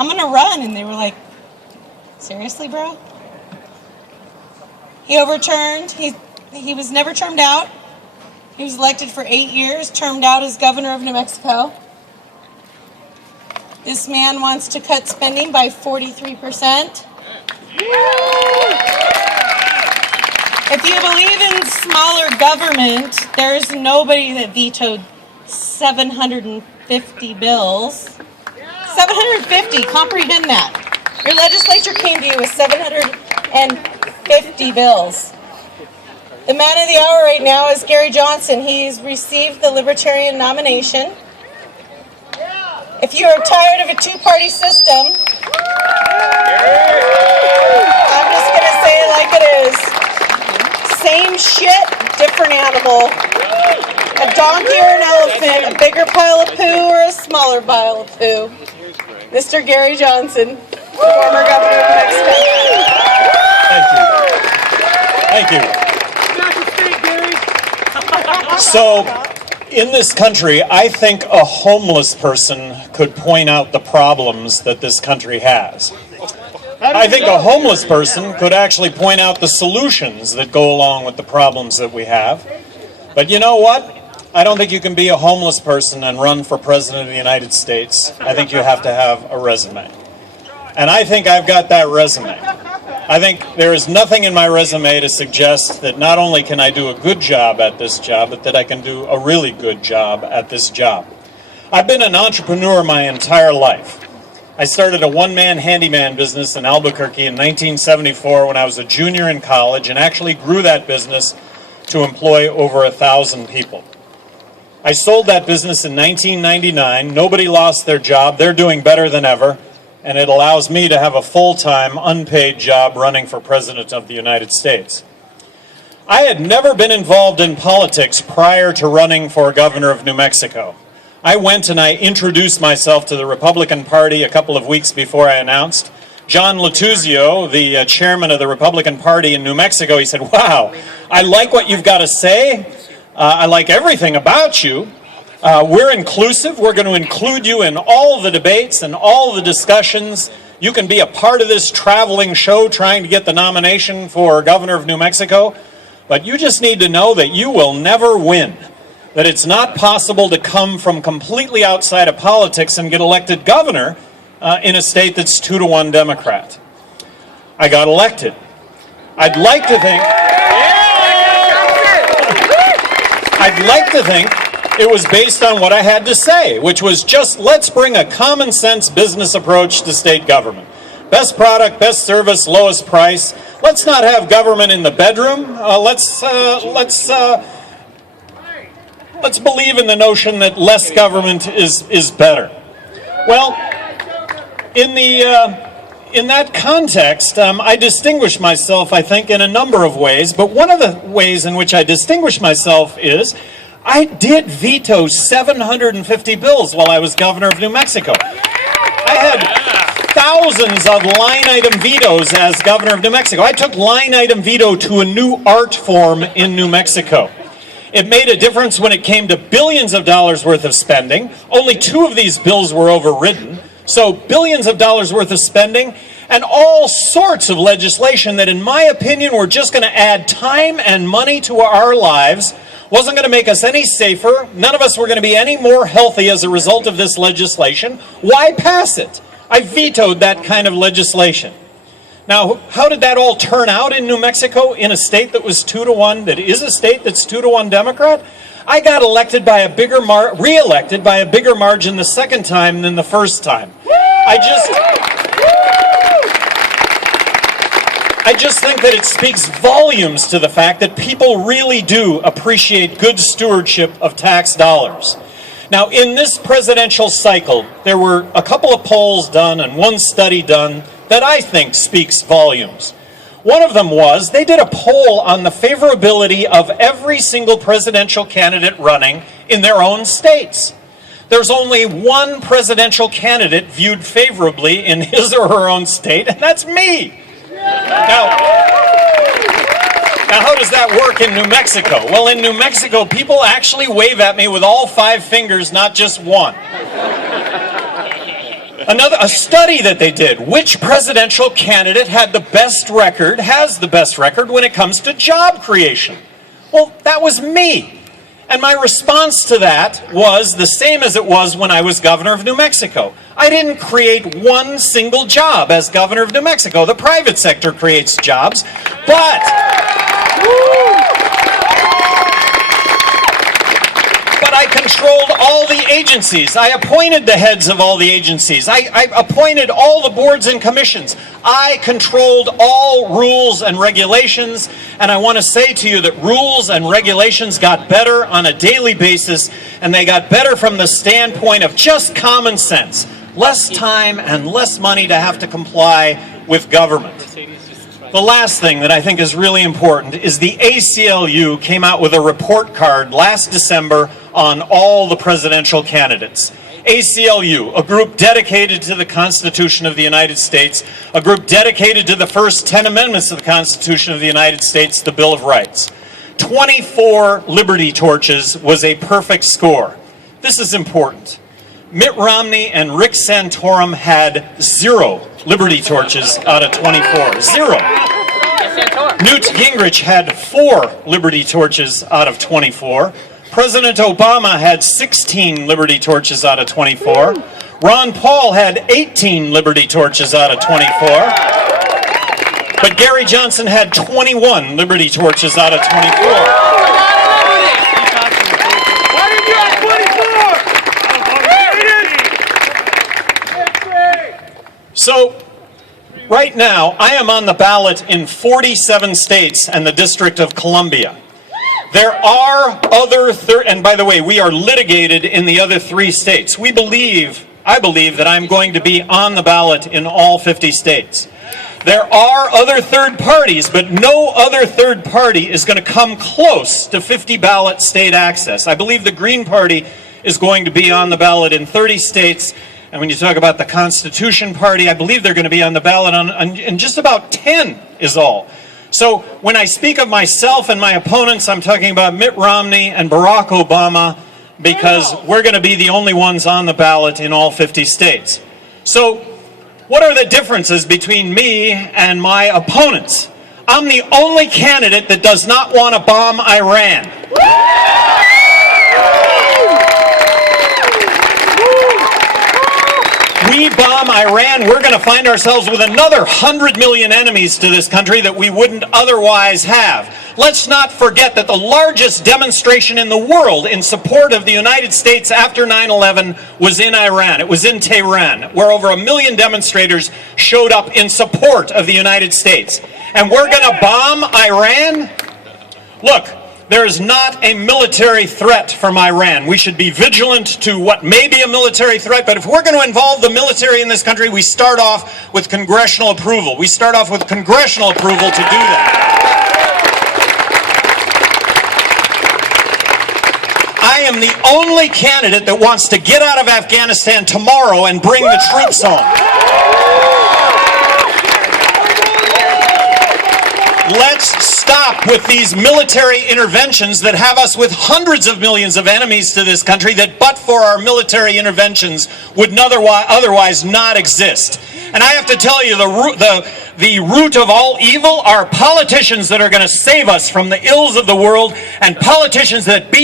I'm going to run. And they were like, seriously, bro? He overturned. He was never termed out. He was elected for 8 years, termed out as governor of New Mexico. This man wants to cut spending by 43%. If you believe in smaller government, there's nobody that vetoed 750 bills. 750, comprehend that. Your legislature came to you with 750 bills. The man of the hour right now is Gary Johnson. He's received the Libertarian nomination. If you are tired of a two-party system, I'm just going to say it like it is. Same shit, different animal. A donkey or an elephant, a bigger pile of poo or a smaller pile of poo. Mr. Gary Johnson, former governor of New Mexico. Thank you. So, in this country, I think a homeless person could point out the problems that this country has. I think a homeless person could actually point out the solutions that go along with the problems that we have. But you know what? I don't think you can be a homeless person and run for president of the United States. I think you have to have a resume. And I think I've got that resume. I think there is nothing in my resume to suggest that not only can I do a good job at this job, but that I can do a really good job at this job. I've been an entrepreneur my entire life. I started a one-man handyman business in Albuquerque in 1974 when I was a junior in college, and actually grew that business to employ over 1,000 people. I sold that business in 1999. Nobody lost their job. They're doing better than ever. And it allows me to have a full-time, unpaid job running for President of the United States. I had never been involved in politics prior to running for governor of New Mexico. I went and I introduced myself to the Republican Party a couple of weeks before I announced. John Latuzio, the chairman of the Republican Party in New Mexico, he said, "Wow, I like what you've got to say. I like everything about you. We're inclusive. We're going to include you in all the debates and all the discussions. You can be a part of this traveling show trying to get the nomination for governor of New Mexico. But you just need to know that you will never win. That it's not possible to come from completely outside of politics and get elected governor in a state that's 2-to-1 Democrat." I got elected. I'd like to think it was based on what I had to say, which was just, let's bring a common sense business approach to state government. Best product, best service, lowest price. Let's not have government in the bedroom. Let's believe in the notion that less government is better. Well, in that context, I distinguish myself, I think, in a number of ways. But one of the ways in which I distinguish myself is I did veto 750 bills while I was governor of New Mexico. I had thousands of line item vetoes as governor of New Mexico. I took line item veto to a new art form in New Mexico. It made a difference when it came to billions of dollars worth of spending. Only 2 of these bills were overridden. So billions of dollars worth of spending and all sorts of legislation that, in my opinion, were just going to add time and money to our lives. Wasn't going to make us any safer. None of us were going to be any more healthy as a result of this legislation. Why pass it? I vetoed that kind of legislation. Now, how did that all turn out in New Mexico, in a state that was 2-to-1, that is a state that's 2-to-1 Democrat? I got elected by a bigger re-elected by a bigger margin the second time than the first time. I just think that it speaks volumes to the fact that people really do appreciate good stewardship of tax dollars. Now, in this presidential cycle, there were a couple of polls done and one study done that I think speaks volumes. One of them was, they did a poll on the favorability of every single presidential candidate running in their own states. There's only one presidential candidate viewed favorably in his or her own state, and that's me. Now, how does that work in New Mexico? Well, in New Mexico, people actually wave at me with all 5 fingers, not just one. A study that they did, which presidential candidate had the best record, has the best record when it comes to job creation? Well, that was me. And my response to that was the same as it was when I was governor of New Mexico. I didn't create one single job as governor of New Mexico. The private sector creates jobs, but I controlled all the agencies. I appointed the heads of all the agencies. I appointed all the boards and commissions. I controlled all rules and regulations, and I want to say to you that rules and regulations got better on a daily basis, and they got better from the standpoint of just common sense. Less time and less money to have to comply with government. The last thing that I think is really important is the ACLU came out with a report card last December on all the presidential candidates. ACLU, a group dedicated to the Constitution of the United States, a group dedicated to the first 10 amendments of the Constitution of the United States, the Bill of Rights. 24 Liberty Torches was a perfect score. This is important. Mitt Romney and Rick Santorum had 0 Liberty Torches out of 24. 0. Newt Gingrich had 4 Liberty Torches out of 24. President Obama had 16 Liberty Torches out of 24. Ron Paul had 18 Liberty Torches out of 24. But Gary Johnson had 21 Liberty Torches out of 24. So, right now, I am on the ballot in 47 states and the District of Columbia. There are other, and by the way, we are litigated in the other 3 states. I believe that I'm going to be on the ballot in all 50 states. There are other third parties, but no other third party is going to come close to 50 ballot state access. I believe the Green Party is going to be on the ballot in 30 states. And when you talk about the Constitution Party, I believe they're going to be on the ballot in just about 10 is all. So when I speak of myself and my opponents, I'm talking about Mitt Romney and Barack Obama because we're going to be the only ones on the ballot in all 50 states. So what are the differences between me and my opponents? I'm the only candidate that does not want to bomb Iran. We bomb Iran, we're going to find ourselves with another 100 million enemies to this country that we wouldn't otherwise have. Let's not forget that the largest demonstration in the world in support of the United States after 9/11 was in Iran. It was in Tehran, where over 1 million demonstrators showed up in support of the United States. And we're going to bomb Iran? Look, there is not a military threat from Iran. We should be vigilant to what may be a military threat, but if we're going to involve the military in this country, we start off with congressional approval. We start off with congressional approval to do that. I am the only candidate that wants to get out of Afghanistan tomorrow and bring the troops home. Let's stop with these military interventions that have us with hundreds of millions of enemies to this country that but for our military interventions would otherwise not exist. And I have to tell you, the root of all evil are politicians that are going to save us from the ills of the world and politicians that beat